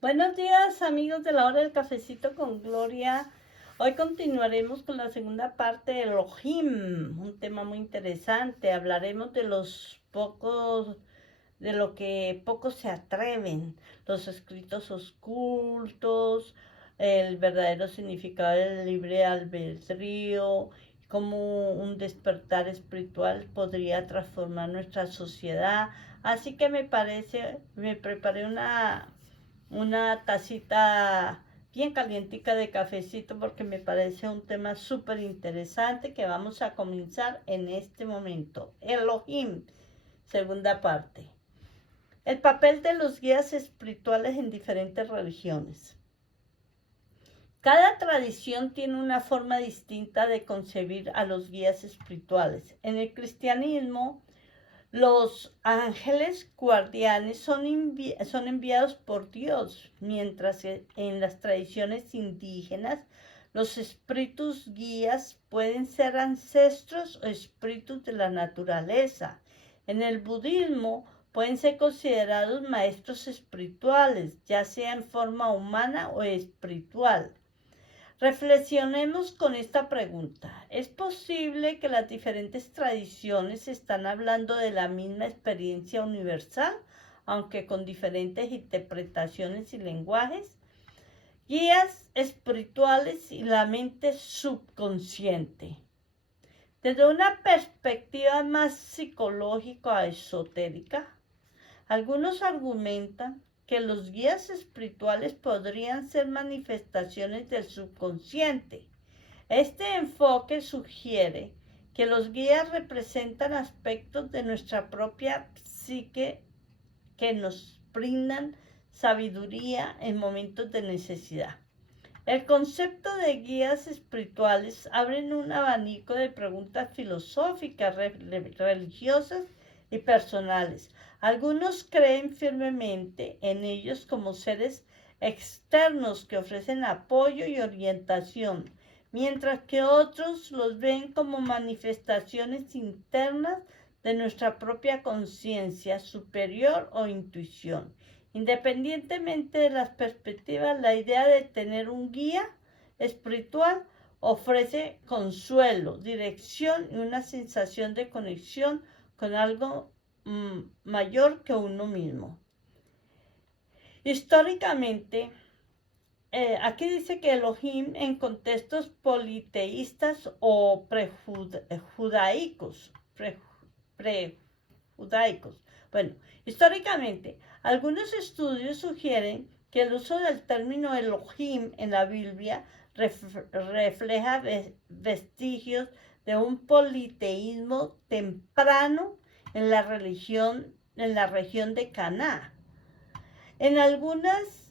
Buenos días, amigos de la hora del cafecito con Gloria. Hoy continuaremos con la segunda parte de Elohim, un tema muy interesante. Hablaremos de de lo que pocos se atreven, los escritos ocultos, el verdadero significado del libre albedrío, cómo un despertar espiritual podría transformar nuestra sociedad. Así que me preparé una tacita bien calientica de cafecito porque me parece un tema súper interesante que vamos a comenzar en este momento. Elohim, segunda parte. El papel de los guías espirituales en diferentes religiones. Cada tradición tiene una forma distinta de concebir a los guías espirituales. En el cristianismo, los ángeles guardianes son enviados por Dios, mientras que en las tradiciones indígenas los espíritus guías pueden ser ancestros o espíritus de la naturaleza. En el budismo pueden ser considerados maestros espirituales, ya sea en forma humana o espiritual. Reflexionemos con esta pregunta. ¿Es posible que las diferentes tradiciones están hablando de la misma experiencia universal, aunque con diferentes interpretaciones y lenguajes? Guías espirituales y la mente subconsciente. Desde una perspectiva más psicológica o esotérica, algunos argumentan que los guías espirituales podrían ser manifestaciones del subconsciente. Este enfoque sugiere que los guías representan aspectos de nuestra propia psique que nos brindan sabiduría en momentos de necesidad. El concepto de guías espirituales abre un abanico de preguntas filosóficas, religiosas y personales. Algunos creen firmemente en ellos como seres externos que ofrecen apoyo y orientación, mientras que otros los ven como manifestaciones internas de nuestra propia conciencia superior o intuición. Independientemente de las perspectivas, la idea de tener un guía espiritual ofrece consuelo, dirección y una sensación de conexión con algo mayor que uno mismo. Históricamente, aquí dice que Elohim en contextos politeístas o prejudaicos, prejudaicos. Bueno, históricamente, algunos estudios sugieren que el uso del término Elohim en la Biblia refleja vestigios de un politeísmo temprano en la región de Canaá. En algunas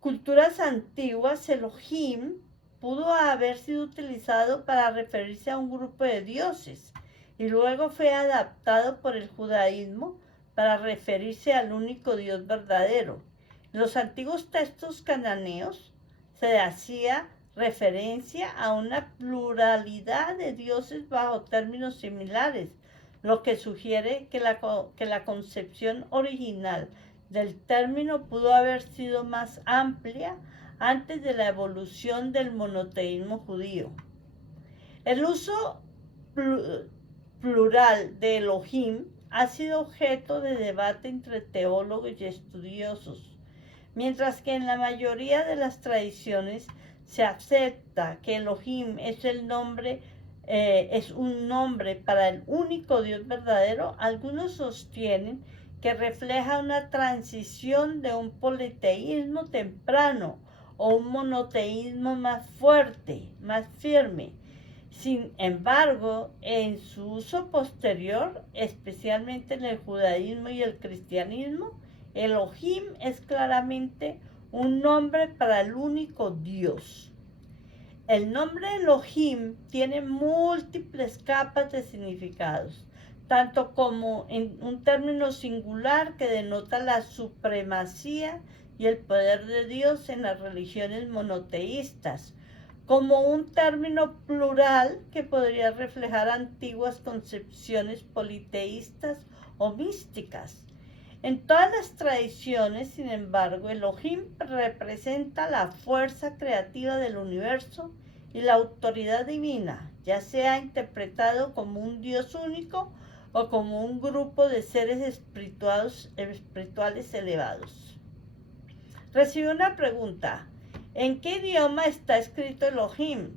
culturas antiguas, Elohim pudo haber sido utilizado para referirse a un grupo de dioses y luego fue adaptado por el judaísmo para referirse al único Dios verdadero. En los antiguos textos cananeos se hacía referencia a una pluralidad de dioses bajo términos similares, lo que sugiere que la concepción original del término pudo haber sido más amplia antes de la evolución del monoteísmo judío. El uso plural de Elohim ha sido objeto de debate entre teólogos y estudiosos, mientras que en la mayoría de las tradiciones se acepta que Elohim es un nombre para el único Dios verdadero. Algunos sostienen que refleja una transición de un politeísmo temprano o un monoteísmo más fuerte, más firme. Sin embargo, en su uso posterior, especialmente en el judaísmo y el cristianismo, Elohim es claramente un nombre para el único Dios. El nombre Elohim tiene múltiples capas de significados, tanto como en un término singular que denota la supremacía y el poder de Dios en las religiones monoteístas, como un término plural que podría reflejar antiguas concepciones politeístas o místicas. En todas las tradiciones, sin embargo, Elohim representa la fuerza creativa del universo y la autoridad divina, ya sea interpretado como un Dios único o como un grupo de seres espirituales elevados. Recibí una pregunta. ¿En qué idioma está escrito Elohim?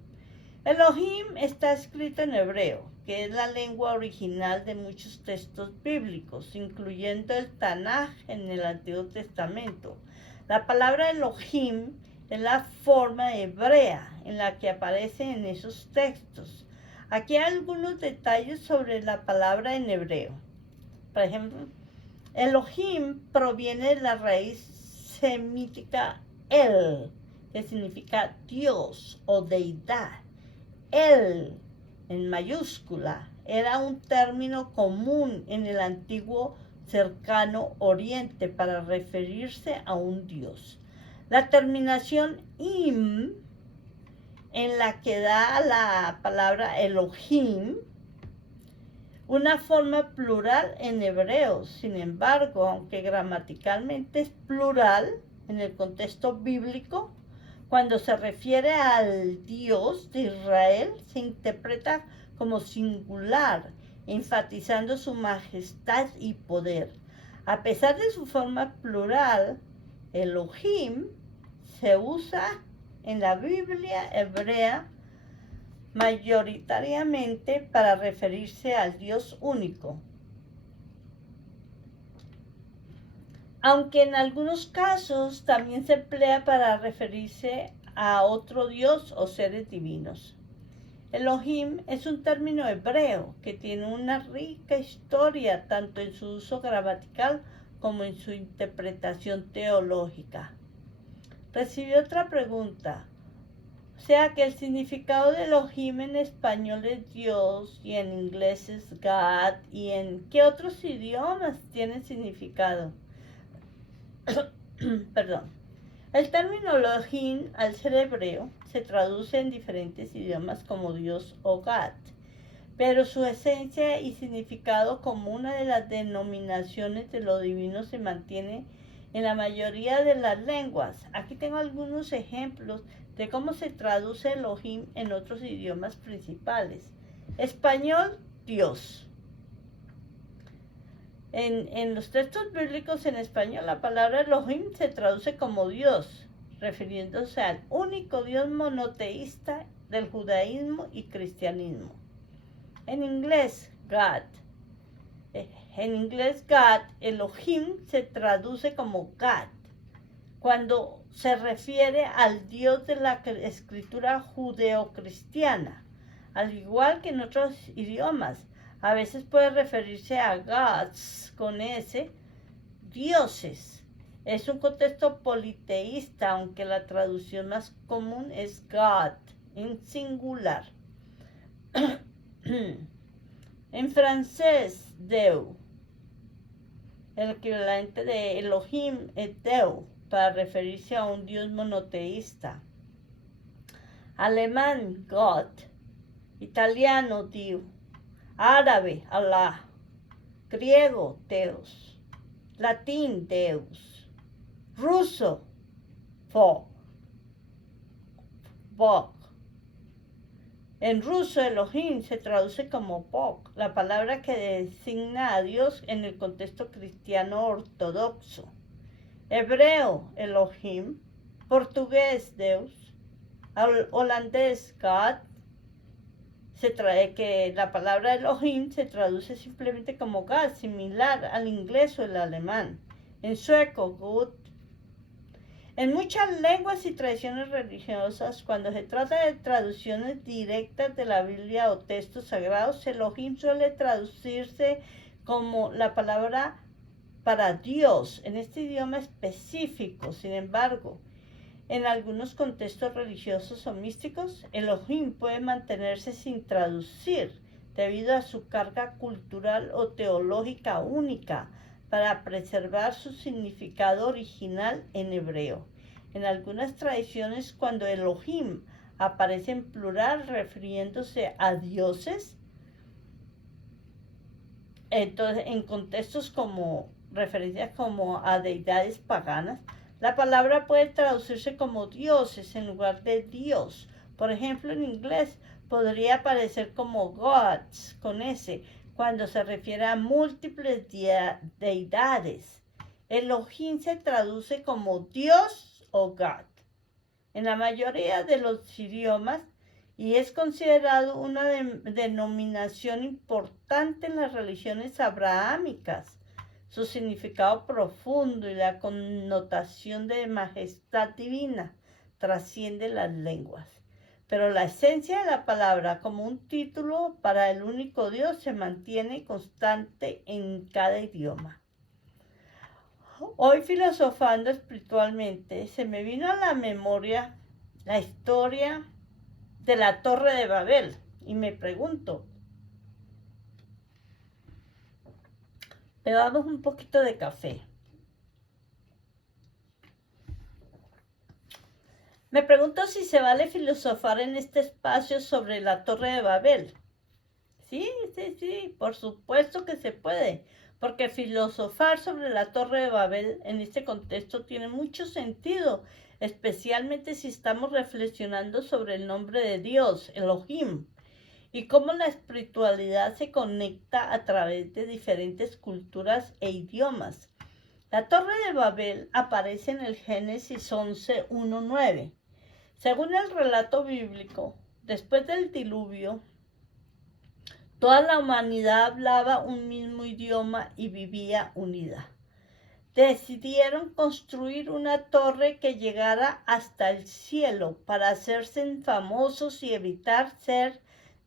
Elohim está escrito en hebreo, que es la lengua original de muchos textos bíblicos, incluyendo el Tanaj en el Antiguo Testamento. La palabra Elohim es la forma hebrea en la que aparece en esos textos. Aquí hay algunos detalles sobre la palabra en hebreo. Por ejemplo, Elohim proviene de la raíz semítica El, que significa Dios o deidad. El, en mayúscula, era un término común en el antiguo cercano oriente para referirse a un dios. La terminación im, en la que da la palabra Elohim, una forma plural en hebreo. Sin embargo, aunque gramaticalmente es plural en el contexto bíblico, cuando se refiere al Dios de Israel, se interpreta como singular, enfatizando su majestad y poder. A pesar de su forma plural, Elohim se usa en la Biblia hebrea mayoritariamente para referirse al Dios único, aunque en algunos casos también se emplea para referirse a otro Dios o seres divinos. Elohim es un término hebreo que tiene una rica historia tanto en su uso gramatical como en su interpretación teológica. Recibí otra pregunta. O sea que el significado de Elohim en español es Dios y en inglés es God, ¿y en qué otros idiomas tiene significado? Perdón. El término Elohim, al ser hebreo, se traduce en diferentes idiomas como Dios o God, pero su esencia y significado como una de las denominaciones de lo divino se mantiene en la mayoría de las lenguas. Aquí tengo algunos ejemplos de cómo se traduce Elohim en otros idiomas principales. Español, Dios. En los textos bíblicos en español, la palabra Elohim se traduce como Dios, refiriéndose al único Dios monoteísta del judaísmo y cristianismo. En inglés, God. En inglés, God, Elohim se traduce como God, cuando se refiere al Dios de la escritura judeocristiana, al igual que en otros idiomas. A veces puede referirse a gods con S, dioses. Es un contexto politeísta, aunque la traducción más común es God, en singular. En francés, Deu. El equivalente de Elohim es Deu, para referirse a un dios monoteísta. Alemán, Gott. Italiano, Dio. Árabe, Allah. Griego, Deus. Latín, Deus. Ruso, Bog. En ruso, Elohim se traduce como Bog, la palabra que designa a Dios en el contexto cristiano ortodoxo. Hebreo, Elohim. Portugués, Deus. Holandés, God. Que la palabra Elohim se traduce simplemente como God, similar al inglés o el alemán. En sueco, Gud. En muchas lenguas y tradiciones religiosas, cuando se trata de traducciones directas de la Biblia o textos sagrados, Elohim suele traducirse como la palabra para Dios en este idioma específico. Sin embargo, en algunos contextos religiosos o místicos, Elohim puede mantenerse sin traducir debido a su carga cultural o teológica única para preservar su significado original en hebreo. En algunas tradiciones, cuando Elohim aparece en plural refiriéndose a dioses, entonces en contextos como referencias como a deidades paganas, la palabra puede traducirse como dioses en lugar de Dios. Por ejemplo, en inglés podría aparecer como gods con S cuando se refiere a múltiples deidades. Elohim se traduce como Dios o God en la mayoría de los idiomas y es considerado una denominación importante en las religiones abrahámicas. Su significado profundo y la connotación de majestad divina trasciende las lenguas. Pero la esencia de la palabra como un título para el único Dios se mantiene constante en cada idioma. Hoy, filosofando espiritualmente, se me vino a la memoria la historia de la Torre de Babel y me pregunto, bebamos un poquito de café. Me pregunto si se vale filosofar en este espacio sobre la Torre de Babel. Sí, por supuesto que se puede, porque filosofar sobre la Torre de Babel en este contexto tiene mucho sentido, especialmente si estamos reflexionando sobre el nombre de Dios, Elohim, y cómo la espiritualidad se conecta a través de diferentes culturas e idiomas. La Torre de Babel aparece en el Génesis 11:1-9. Según el relato bíblico, después del diluvio, toda la humanidad hablaba un mismo idioma y vivía unida. Decidieron construir una torre que llegara hasta el cielo para hacerse famosos y evitar ser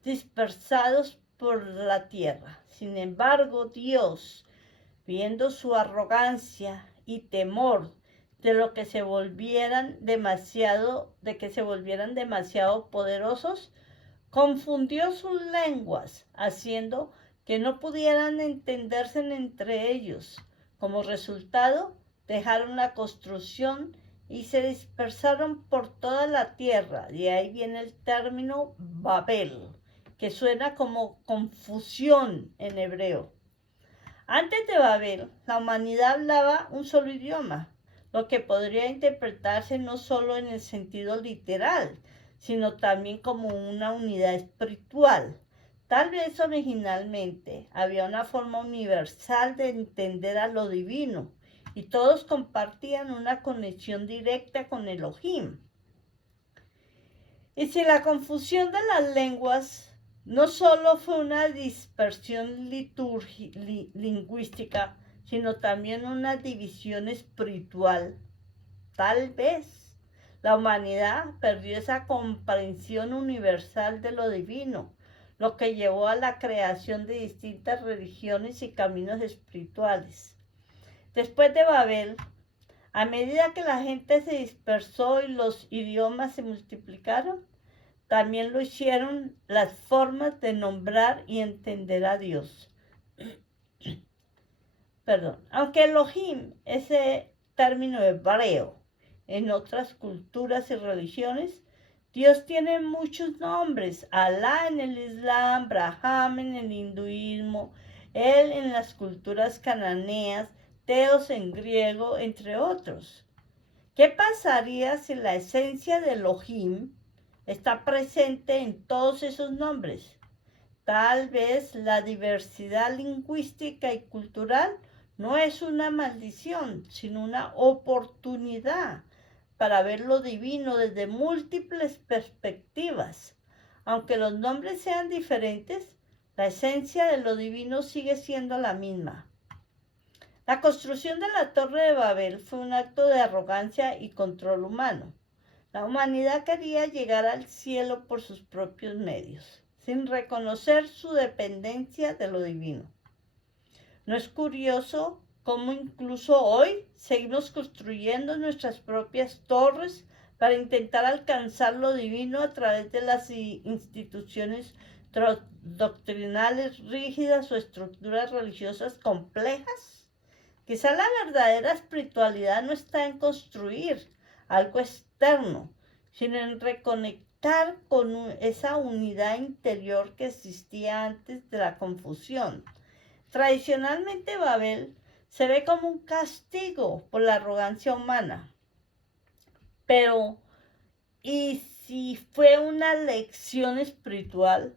dispersados por la tierra. Sin embargo, Dios, viendo su arrogancia y temor de que se volvieran demasiado poderosos, confundió sus lenguas, haciendo que no pudieran entenderse entre ellos. Como resultado, dejaron la construcción y se dispersaron por toda la tierra. De ahí viene el término Babel, que suena como confusión en hebreo. Antes de Babel, la humanidad hablaba un solo idioma, lo que podría interpretarse no solo en el sentido literal, sino también como una unidad espiritual. Tal vez originalmente había una forma universal de entender a lo divino y todos compartían una conexión directa con Elohim. Y si la confusión de las lenguas no solo fue una dispersión lingüística, sino también una división espiritual, tal vez la humanidad perdió esa comprensión universal de lo divino, lo que llevó a la creación de distintas religiones y caminos espirituales. Después de Babel, a medida que la gente se dispersó y los idiomas se multiplicaron, también lo hicieron las formas de nombrar y entender a Dios. Aunque Elohim, ese término hebreo, en otras culturas y religiones, Dios tiene muchos nombres. Alá en el Islam, Brahman en el hinduismo, Él en las culturas cananeas, Teos en griego, entre otros. ¿Qué pasaría si la esencia de Elohim está presente en todos esos nombres? Tal vez la diversidad lingüística y cultural no es una maldición, sino una oportunidad para ver lo divino desde múltiples perspectivas. Aunque los nombres sean diferentes, la esencia de lo divino sigue siendo la misma. La construcción de la Torre de Babel fue un acto de arrogancia y control humano. La humanidad quería llegar al cielo por sus propios medios, sin reconocer su dependencia de lo divino. ¿No es curioso cómo incluso hoy seguimos construyendo nuestras propias torres para intentar alcanzar lo divino a través de las instituciones doctrinales rígidas o estructuras religiosas complejas? Quizá la verdadera espiritualidad no está en construir algo externo, sino en reconectar con esa unidad interior que existía antes de la confusión. Tradicionalmente Babel se ve como un castigo por la arrogancia humana. Pero, ¿y si fue una lección espiritual?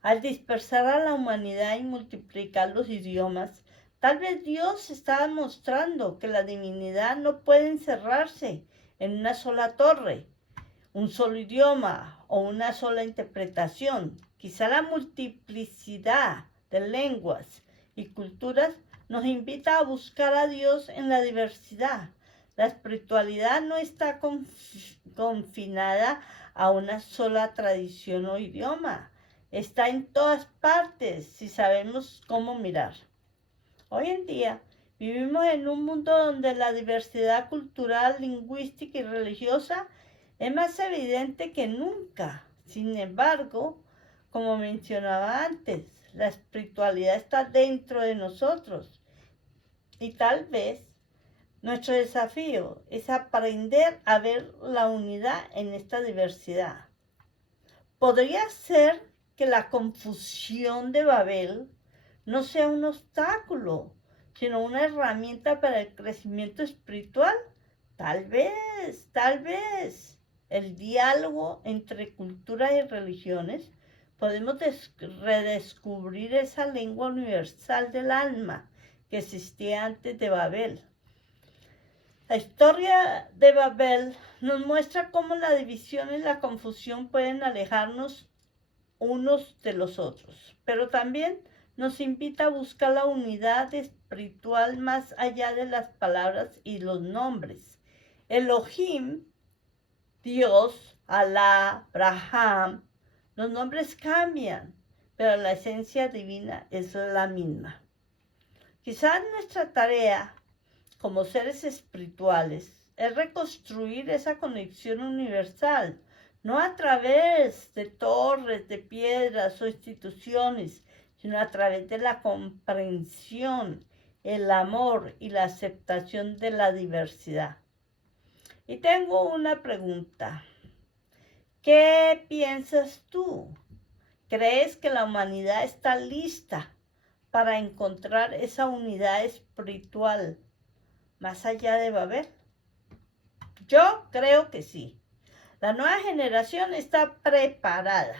Al dispersar a la humanidad y multiplicar los idiomas, tal vez Dios está demostrando que la divinidad no puede encerrarse en una sola torre, un solo idioma o una sola interpretación. Quizá la multiplicidad de lenguas y culturas nos invita a buscar a Dios en la diversidad. La espiritualidad no está confinada a una sola tradición o idioma. Está en todas partes si sabemos cómo mirar. Hoy en día vivimos en un mundo donde la diversidad cultural, lingüística y religiosa es más evidente que nunca. Sin embargo, como mencionaba antes, la espiritualidad está dentro de nosotros y tal vez nuestro desafío es aprender a ver la unidad en esta diversidad. Podría ser que la confusión de Babel no sea un obstáculo, sino una herramienta para el crecimiento espiritual. Tal vez, el diálogo entre culturas y religiones, podemos redescubrir esa lengua universal del alma que existía antes de Babel. La historia de Babel nos muestra cómo la división y la confusión pueden alejarnos unos de los otros, pero también nos invita a buscar la unidad espiritual más allá de las palabras y los nombres. Elohim, Dios, Alá, Abraham, los nombres cambian, pero la esencia divina es la misma. Quizás nuestra tarea como seres espirituales es reconstruir esa conexión universal, no a través de torres, de piedras o instituciones, sino a través de la comprensión, el amor y la aceptación de la diversidad. Y tengo una pregunta. ¿Qué piensas tú? ¿Crees que la humanidad está lista para encontrar esa unidad espiritual más allá de Babel? Yo creo que sí. La nueva generación está preparada.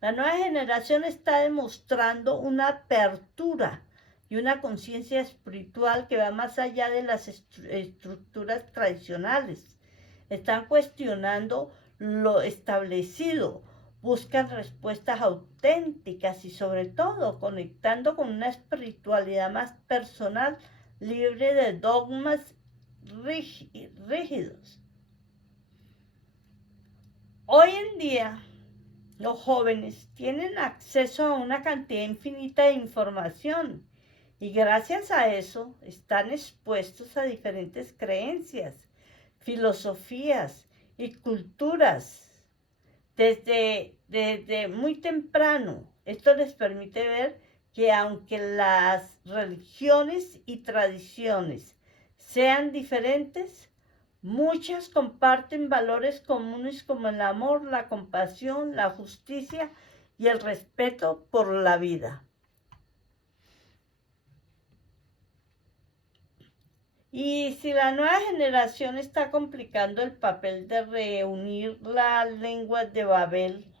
La nueva generación está demostrando una apertura y una conciencia espiritual que va más allá de las estructuras tradicionales. Están cuestionando lo establecido, buscan respuestas auténticas y sobre todo conectando con una espiritualidad más personal, libre de dogmas rígidos. Hoy en día, los jóvenes tienen acceso a una cantidad infinita de información y gracias a eso están expuestos a diferentes creencias, filosofías y culturas desde muy temprano. Esto les permite ver que aunque las religiones y tradiciones sean diferentes, muchas comparten valores comunes como el amor, la compasión, la justicia y el respeto por la vida. Y si la nueva generación está complicando el papel de reunir las lenguas de Babel,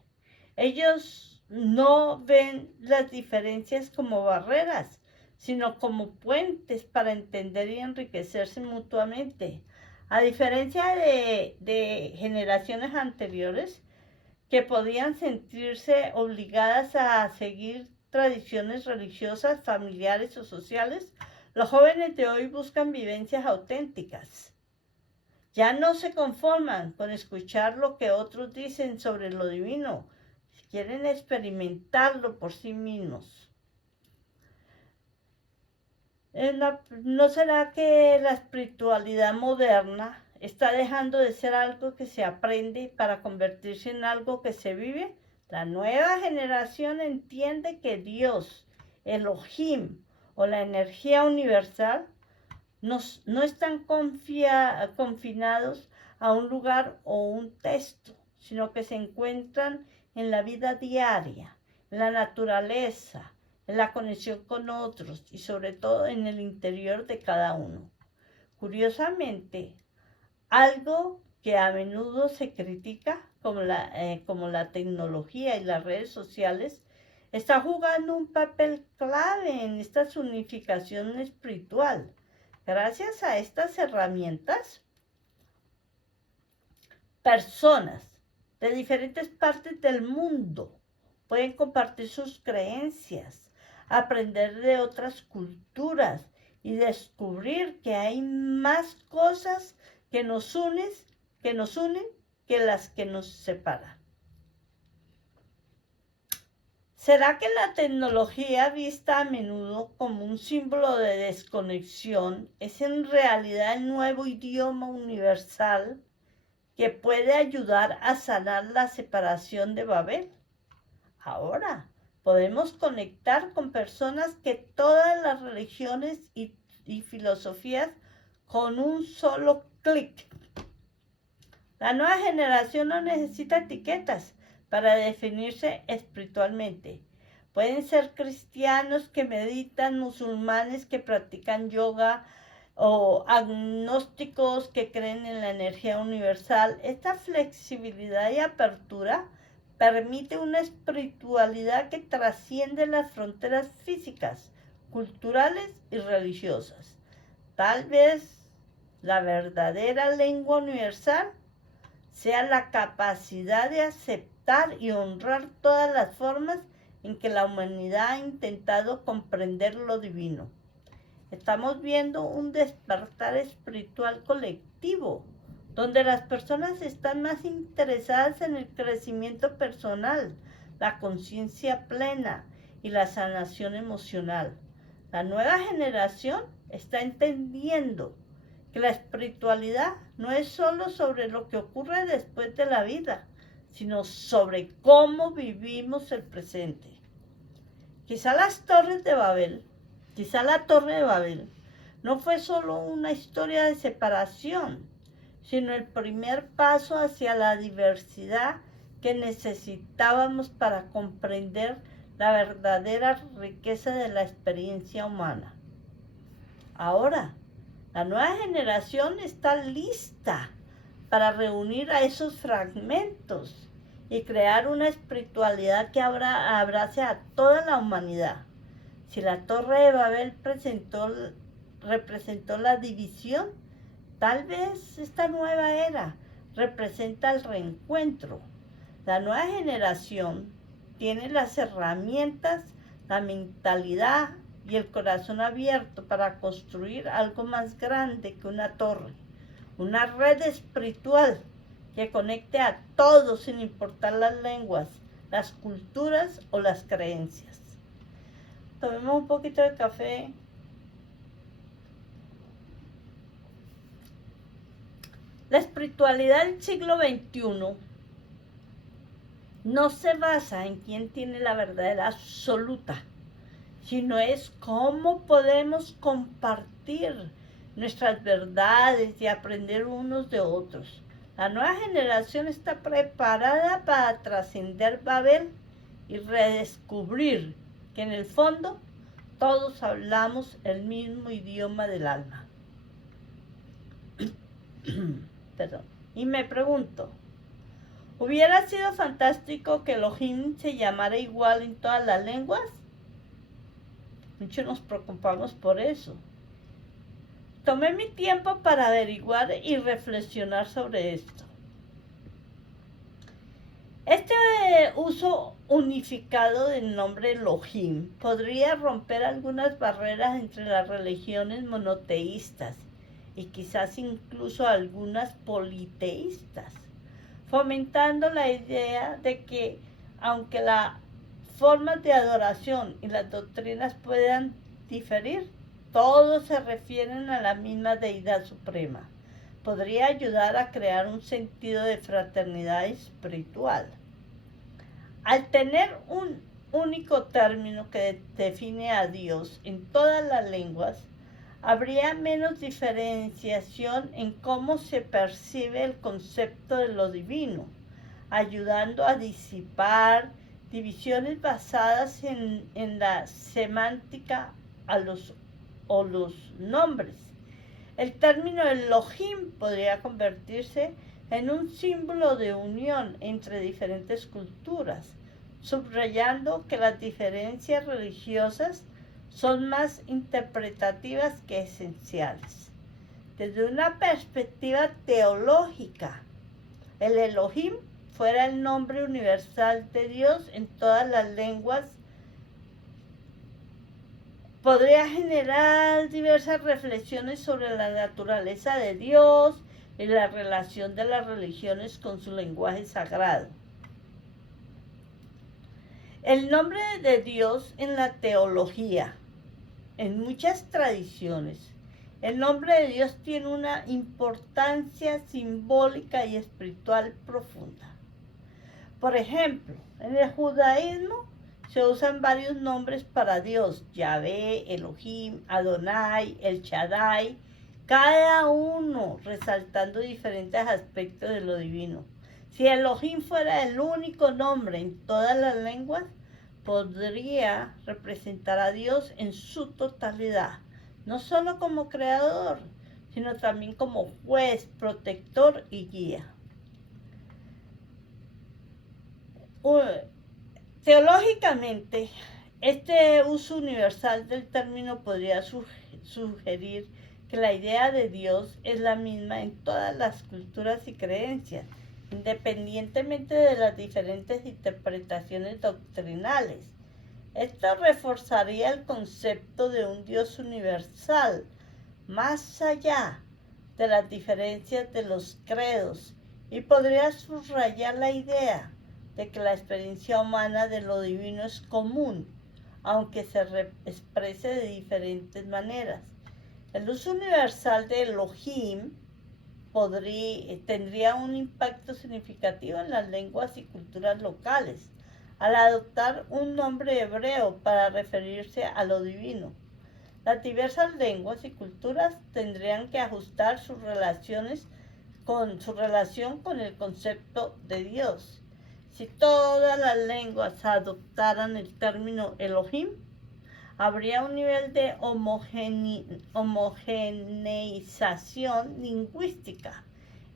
ellos no ven las diferencias como barreras, sino como puentes para entender y enriquecerse mutuamente. A diferencia de generaciones anteriores que podían sentirse obligadas a seguir tradiciones religiosas, familiares o sociales, los jóvenes de hoy buscan vivencias auténticas. Ya no se conforman con escuchar lo que otros dicen sobre lo divino, quieren experimentarlo por sí mismos. ¿No será que la espiritualidad moderna está dejando de ser algo que se aprende para convertirse en algo que se vive? La nueva generación entiende que Dios, Elohim o la energía universal no están confinados a un lugar o un texto, sino que se encuentran en la vida diaria, en la naturaleza, en la conexión con otros y sobre todo en el interior de cada uno. Curiosamente, algo que a menudo se critica, como la tecnología y las redes sociales, está jugando un papel clave en esta unificación espiritual. Gracias a estas herramientas, personas de diferentes partes del mundo pueden compartir sus creencias, aprender de otras culturas y descubrir que hay más cosas que nos unen que las que nos separan. ¿Será que la tecnología, vista a menudo como un símbolo de desconexión, es en realidad el nuevo idioma universal que puede ayudar a sanar la separación de Babel? Ahora podemos conectar con personas que todas las religiones y filosofías con un solo clic. La nueva generación no necesita etiquetas para definirse espiritualmente. Pueden ser cristianos que meditan, musulmanes que practican yoga o agnósticos que creen en la energía universal. Esta flexibilidad y apertura permite una espiritualidad que trasciende las fronteras físicas, culturales y religiosas. Tal vez la verdadera lengua universal sea la capacidad de aceptar y honrar todas las formas en que la humanidad ha intentado comprender lo divino. Estamos viendo un despertar espiritual colectivo, donde las personas están más interesadas en el crecimiento personal, la conciencia plena y la sanación emocional. La nueva generación está entendiendo que la espiritualidad no es solo sobre lo que ocurre después de la vida, sino sobre cómo vivimos el presente. Quizá la Torre de Babel no fue solo una historia de separación, sino el primer paso hacia la diversidad que necesitábamos para comprender la verdadera riqueza de la experiencia humana. Ahora, la nueva generación está lista para reunir a esos fragmentos y crear una espiritualidad que abrace a toda la humanidad. Si la Torre de Babel representó la división, tal vez esta nueva era representa el reencuentro. La nueva generación tiene las herramientas, la mentalidad y el corazón abierto para construir algo más grande que una torre, una red espiritual que conecte a todos sin importar las lenguas, las culturas o las creencias. Tomemos un poquito de café. La espiritualidad del siglo XXI no se basa en quién tiene la verdad absoluta, sino es cómo podemos compartir nuestras verdades y aprender unos de otros. La nueva generación está preparada para trascender Babel y redescubrir que en el fondo todos hablamos el mismo idioma del alma. Perdón. Y me pregunto, ¿hubiera sido fantástico que Elohim se llamara igual en todas las lenguas? Muchos nos preocupamos por eso. Tomé mi tiempo para averiguar y reflexionar sobre esto. Este uso unificado del nombre Elohim podría romper algunas barreras entre las religiones monoteístas y quizás incluso algunas politeístas, fomentando la idea de que, aunque las formas de adoración y las doctrinas puedan diferir, todos se refieren a la misma deidad suprema. Podría ayudar a crear un sentido de fraternidad espiritual. Al tener un único término que define a Dios en todas las lenguas, habría menos diferenciación en cómo se percibe el concepto de lo divino, ayudando a disipar divisiones basadas en la semántica o los nombres. El término Elohim podría convertirse en un símbolo de unión entre diferentes culturas, subrayando que las diferencias religiosas son más interpretativas que esenciales. Desde una perspectiva teológica, el Elohim fuera el nombre universal de Dios en todas las lenguas, podría generar diversas reflexiones sobre la naturaleza de Dios y la relación de las religiones con su lenguaje sagrado. El nombre de Dios en la teología. En muchas tradiciones, el nombre de Dios tiene una importancia simbólica y espiritual profunda. Por ejemplo, en el judaísmo se usan varios nombres para Dios: Yahvé, Elohim, Adonai, El Shaddai, cada uno resaltando diferentes aspectos de lo divino. Si Elohim fuera el único nombre en todas las lenguas, podría representar a Dios en su totalidad, no solo como creador, sino también como juez, protector y guía. Teológicamente, este uso universal del término podría sugerir que la idea de Dios es la misma en todas las culturas y creencias, independientemente de las diferentes interpretaciones doctrinales. Esto reforzaría el concepto de un Dios universal, más allá de las diferencias de los credos, y podría subrayar la idea de que la experiencia humana de lo divino es común, aunque se exprese de diferentes maneras. El uso universal de Elohim tendría un impacto significativo en las lenguas y culturas locales, al adoptar un nombre hebreo para referirse a lo divino. Las diversas lenguas y culturas tendrían que ajustar su relación con el concepto de Dios. Si todas las lenguas adoptaran el término Elohim, habría un nivel de homogeneización lingüística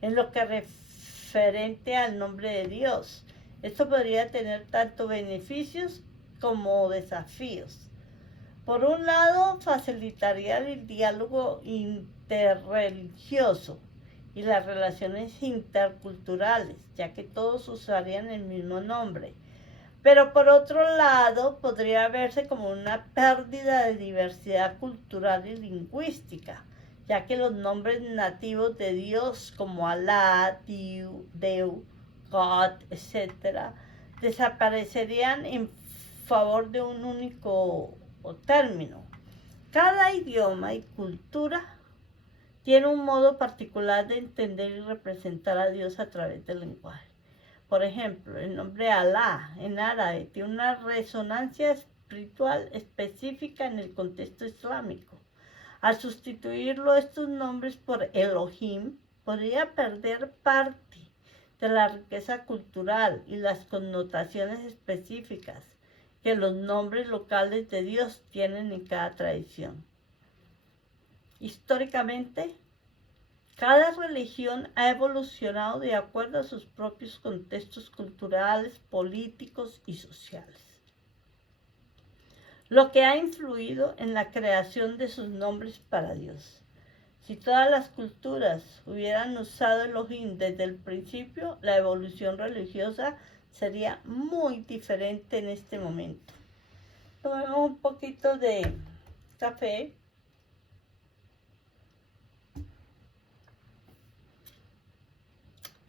en lo que referente al nombre de Dios. Esto podría tener tanto beneficios como desafíos. Por un lado, facilitaría el diálogo interreligioso y las relaciones interculturales, ya que todos usarían el mismo nombre. Pero por otro lado, podría verse como una pérdida de diversidad cultural y lingüística, ya que los nombres nativos de Dios como Alá, Deu, God, etc., desaparecerían en favor de un único término. Cada idioma y cultura tiene un modo particular de entender y representar a Dios a través del lenguaje. Por ejemplo, el nombre Alá en árabe tiene una resonancia espiritual específica en el contexto islámico. Al sustituirlo estos nombres por Elohim, podría perder parte de la riqueza cultural y las connotaciones específicas que los nombres locales de Dios tienen en cada tradición. Históricamente, cada religión ha evolucionado de acuerdo a sus propios contextos culturales, políticos y sociales, lo que ha influido en la creación de sus nombres para Dios. Si todas las culturas hubieran usado Elohim desde el principio, la evolución religiosa sería muy diferente en este momento. Tomemos un poquito de café.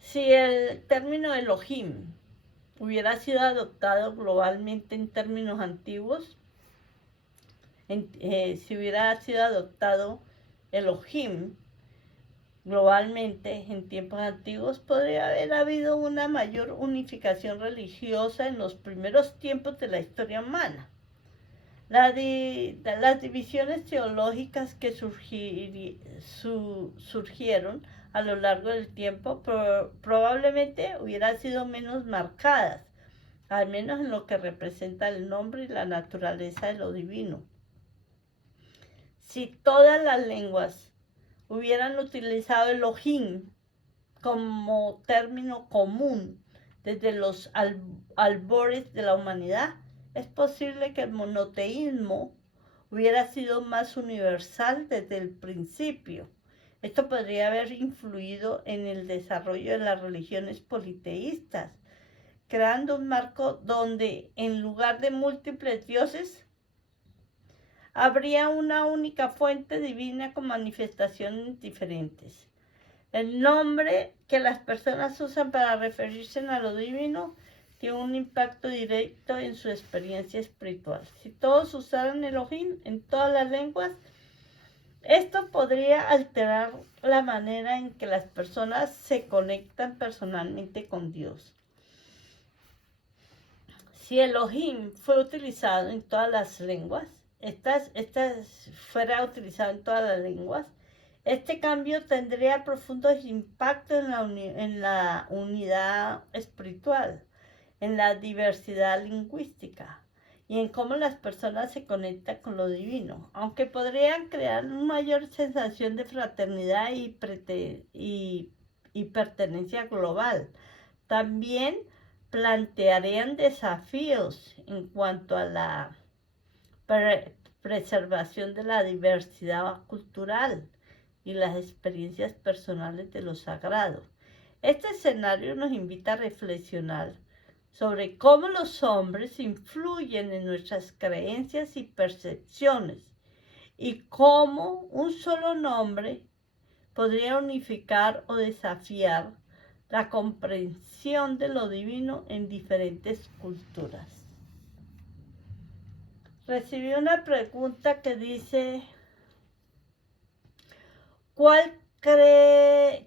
Si el término Elohim hubiera sido adoptado globalmente en términos antiguos, si hubiera sido adoptado Elohim globalmente en tiempos antiguos, podría haber habido una mayor unificación religiosa en los primeros tiempos de la historia humana. Las divisiones teológicas que surgieron a lo largo del tiempo probablemente hubieran sido menos marcadas, al menos en lo que representa el nombre y la naturaleza de lo divino. Si todas las lenguas hubieran utilizado Elohim como término común desde los albores de la humanidad, es posible que el monoteísmo hubiera sido más universal desde el principio. Esto podría haber influido en el desarrollo de las religiones politeístas, creando un marco donde, en lugar de múltiples dioses, habría una única fuente divina con manifestaciones diferentes. El nombre que las personas usan para referirse a lo divino tiene un impacto directo en su experiencia espiritual. Si todos usaran Elohim en todas las lenguas, esto podría alterar la manera en que las personas se conectan personalmente con Dios. Si Elohim fue utilizado en todas las lenguas, fuera utilizado en todas las lenguas, este cambio tendría profundos impactos en la unidad espiritual, en la diversidad lingüística y en cómo las personas se conectan con lo divino, aunque podrían crear una mayor sensación de fraternidad y pertenencia global. También plantearían desafíos en cuanto a la preservación de la diversidad cultural y las experiencias personales de lo sagrado. Este escenario nos invita a reflexionar sobre cómo los hombres influyen en nuestras creencias y percepciones y cómo un solo nombre podría unificar o desafiar la comprensión de lo divino en diferentes culturas. Recibí una pregunta que dice: ¿Cuál cree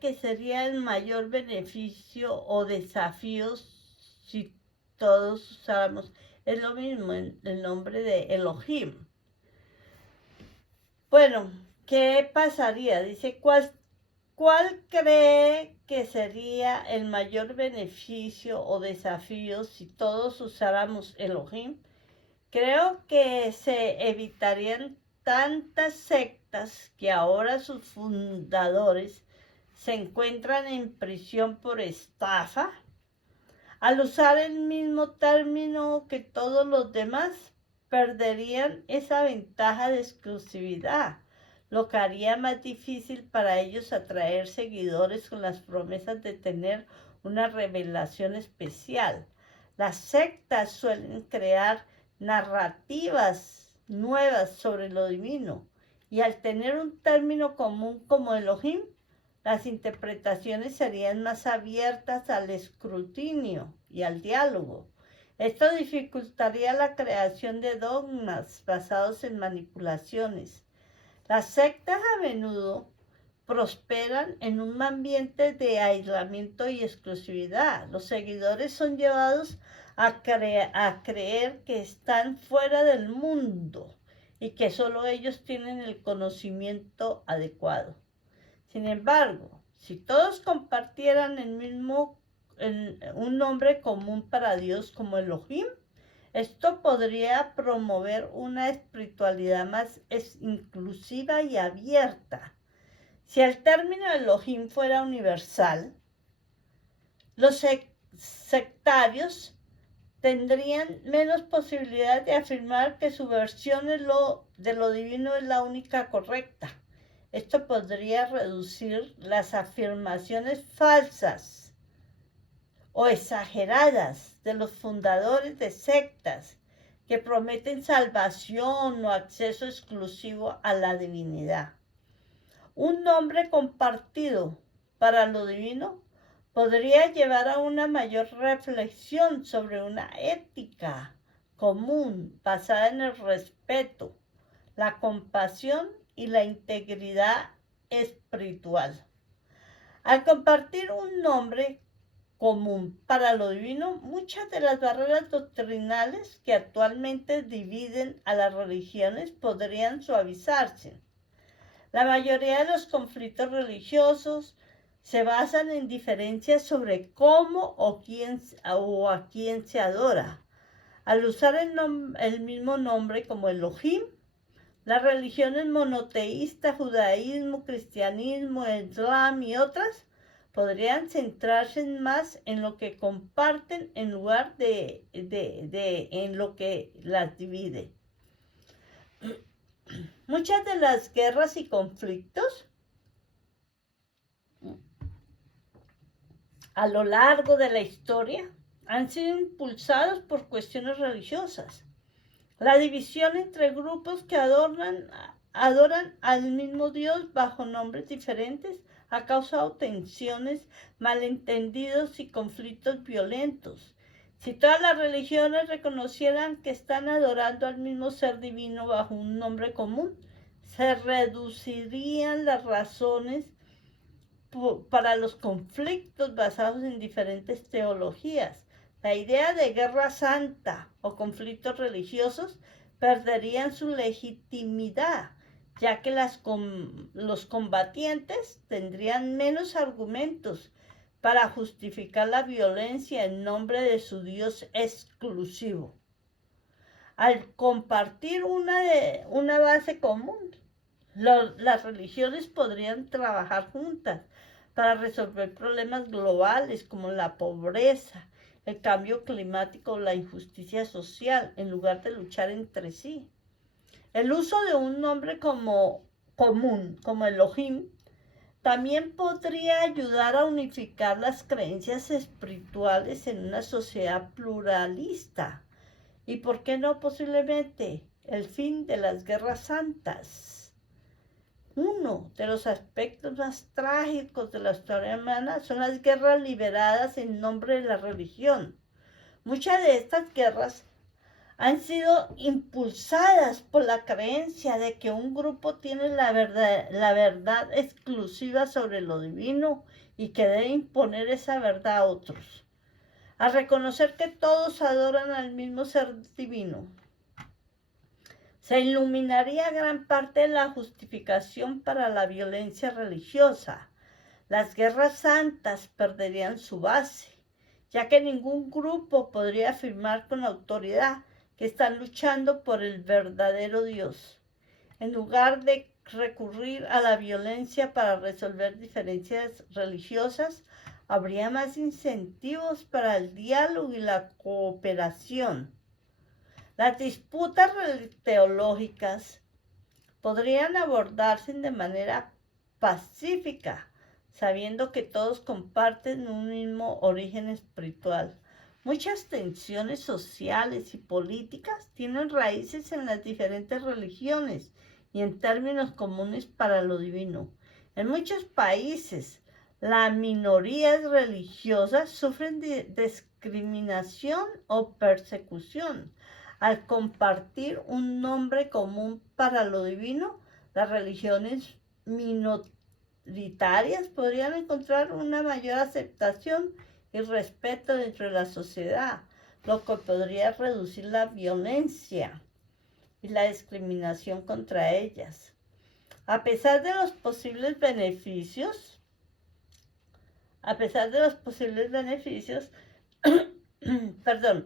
que sería el mayor beneficio o desafío si todos usáramos? Es lo mismo en el nombre de Elohim. Bueno, ¿qué pasaría? Dice, ¿cuál cree que sería el mayor beneficio o desafío si todos usáramos Elohim? Creo que se evitarían tantas sectas que ahora sus fundadores se encuentran en prisión por estafa. Al usar el mismo término que todos los demás, perderían esa ventaja de exclusividad, lo que haría más difícil para ellos atraer seguidores con las promesas de tener una revelación especial. Las sectas suelen crear narrativas nuevas sobre lo divino, y al tener un término común como Elohim, las interpretaciones serían más abiertas al escrutinio y al diálogo. Esto dificultaría la creación de dogmas basados en manipulaciones. Las sectas a menudo prosperan en un ambiente de aislamiento y exclusividad. Los seguidores son llevados a creer que están fuera del mundo y que solo ellos tienen el conocimiento adecuado. Sin embargo, si todos compartieran un nombre común para Dios como Elohim, esto podría promover una espiritualidad más inclusiva y abierta. Si el término Elohim fuera universal, los sectarios tendrían menos posibilidad de afirmar que su versión de lo divino es la única correcta. Esto podría reducir las afirmaciones falsas o exageradas de los fundadores de sectas que prometen salvación o acceso exclusivo a la divinidad. Un nombre compartido para lo divino podría llevar a una mayor reflexión sobre una ética común basada en el respeto, la compasión y la integridad espiritual. Al compartir un nombre común para lo divino, muchas de las barreras doctrinales que actualmente dividen a las religiones podrían suavizarse. La mayoría de los conflictos religiosos se basan en diferencias sobre cómo o a quién se adora. Al usar el mismo nombre como Elohim, las religiones monoteístas, judaísmo, cristianismo, islam y otras podrían centrarse más en lo que comparten en lugar de en lo que las divide. Muchas de las guerras y conflictos a lo largo de la historia han sido impulsados por cuestiones religiosas. La división entre grupos que adoran al mismo Dios bajo nombres diferentes ha causado tensiones, malentendidos y conflictos violentos. Si todas las religiones reconocieran que están adorando al mismo ser divino bajo un nombre común, se reducirían las razones para los conflictos basados en diferentes teologías. La idea de guerra santa o conflictos religiosos perderían su legitimidad, ya que los combatientes tendrían menos argumentos para justificar la violencia en nombre de su Dios exclusivo. Al compartir una base común, las religiones podrían trabajar juntas para resolver problemas globales como la pobreza, el cambio climático o la injusticia social, en lugar de luchar entre sí. El uso de un nombre común, como Elohim, también podría ayudar a unificar las creencias espirituales en una sociedad pluralista. ¿Y por qué no posiblemente el fin de las guerras santas? Uno de los aspectos más trágicos de la historia humana son las guerras liberadas en nombre de la religión. Muchas de estas guerras han sido impulsadas por la creencia de que un grupo tiene la verdad exclusiva sobre lo divino y que debe imponer esa verdad a otros. Al reconocer que todos adoran al mismo ser divino, se iluminaría gran parte de la justificación para la violencia religiosa. Las guerras santas perderían su base, ya que ningún grupo podría afirmar con autoridad que están luchando por el verdadero Dios. En lugar de recurrir a la violencia para resolver diferencias religiosas, habría más incentivos para el diálogo y la cooperación. Las disputas teológicas podrían abordarse de manera pacífica, sabiendo que todos comparten un mismo origen espiritual. Muchas tensiones sociales y políticas tienen raíces en las diferentes religiones y en términos comunes para lo divino. En muchos países, las minorías religiosas sufren discriminación o persecución. Al compartir un nombre común para lo divino, las religiones minoritarias podrían encontrar una mayor aceptación y respeto dentro de la sociedad, lo que podría reducir la violencia y la discriminación contra ellas. A pesar de los posibles beneficios,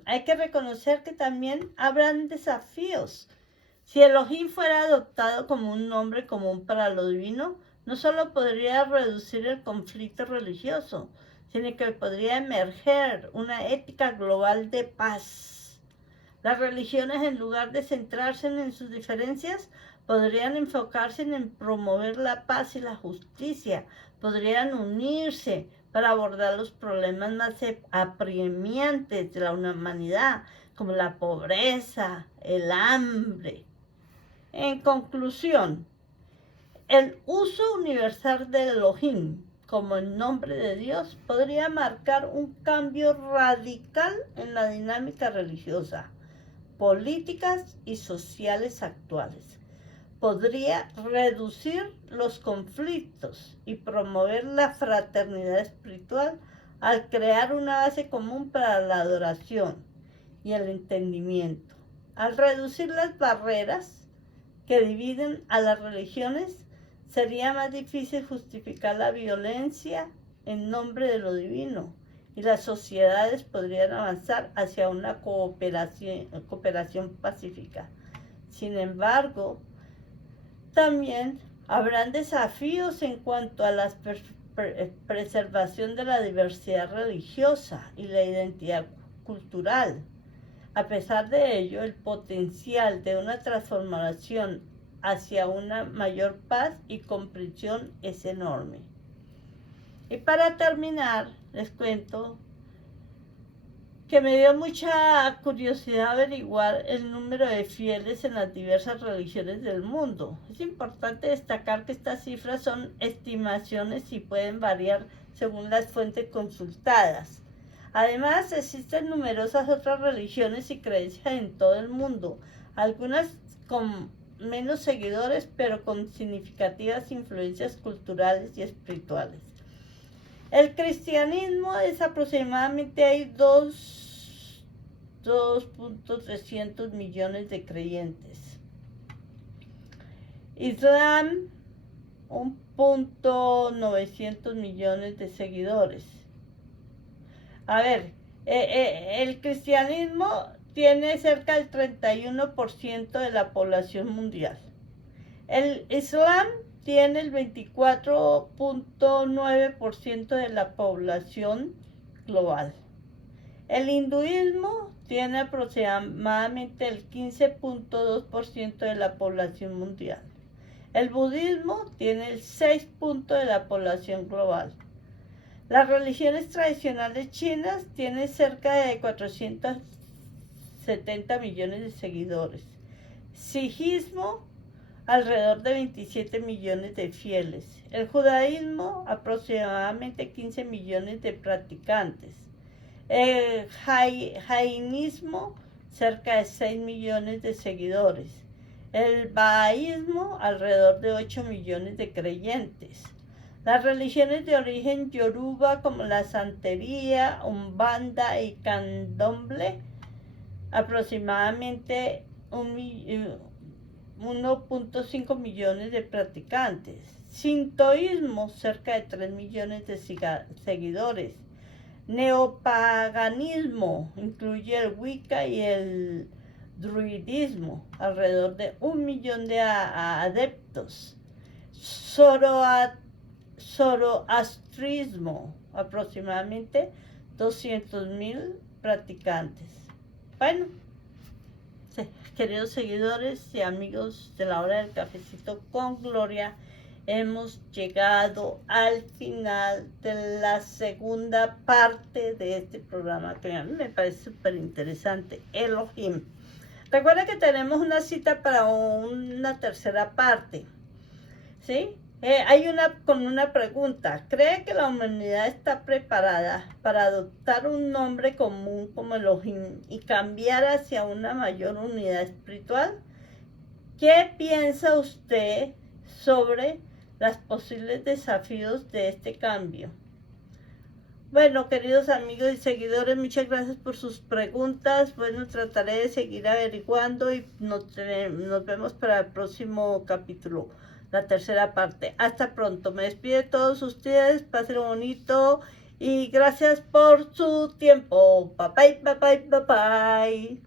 hay que reconocer que también habrán desafíos. Si Elohim fuera adoptado como un nombre común para lo divino, no solo podría reducir el conflicto religioso, sino que podría emerger una ética global de paz. Las religiones, en lugar de centrarse en sus diferencias, podrían enfocarse en promover la paz y la justicia, podrían unirse para abordar los problemas más apremiantes de la humanidad, como la pobreza, el hambre. En conclusión, el uso universal de Elohim como el nombre de Dios podría marcar un cambio radical en la dinámica religiosa, políticas y sociales actuales. Podría reducir los conflictos y promover la fraternidad espiritual al crear una base común para la adoración y el entendimiento. Al reducir las barreras que dividen a las religiones, sería más difícil justificar la violencia en nombre de lo divino y las sociedades podrían avanzar hacia una cooperación pacífica. Sin embargo, también habrán desafíos en cuanto a la preservación de la diversidad religiosa y la identidad cultural. A pesar de ello, el potencial de una transformación hacia una mayor paz y comprensión es enorme. Y para terminar, les cuento que me dio mucha curiosidad averiguar el número de fieles en las diversas religiones del mundo. Es importante destacar que estas cifras son estimaciones y pueden variar según las fuentes consultadas. Además, existen numerosas otras religiones y creencias en todo el mundo, algunas con menos seguidores, pero con significativas influencias culturales y espirituales. El cristianismo es aproximadamente, hay 2.300 millones de creyentes. Islam, 1.900 millones de seguidores. A ver, el cristianismo tiene cerca del 31% de la población mundial. El Islam tiene el 24.9% de la población global. El hinduismo tiene aproximadamente el 15.2% de la población mundial. El budismo tiene el 6% de la población global. Las religiones tradicionales chinas tienen cerca de 470 millones de seguidores. Sijismo, alrededor de 27 millones de fieles. El judaísmo, aproximadamente 15 millones de practicantes. El jainismo, cerca de 6 millones de seguidores. El bahaísmo, alrededor de 8 millones de creyentes. Las religiones de origen yoruba como la santería, umbanda y candomblé, aproximadamente 1.5 millones de practicantes. Sintoísmo, cerca de 3 millones de seguidores. Neopaganismo, incluye el Wicca y el druidismo, alrededor de 1 millón de adeptos. Zoroastrismo, aproximadamente 200.000 practicantes. Bueno, queridos seguidores y amigos de la hora del cafecito con Gloria, hemos llegado al final de la segunda parte de este programa que a mí me parece súper interesante, Elohim. Recuerda que tenemos una cita para una tercera parte, ¿sí? Hay con una pregunta. ¿Cree que la humanidad está preparada para adoptar un nombre común como Elohim y cambiar hacia una mayor unidad espiritual? ¿Qué piensa usted sobre los posibles desafíos de este cambio? Bueno, queridos amigos y seguidores, muchas gracias por sus preguntas. Bueno, trataré de seguir averiguando y nos vemos para el próximo capítulo, la tercera parte. Hasta pronto. Me despido de todos ustedes. Pasen bonito y gracias por su tiempo. Bye bye, bye bye, bye bye.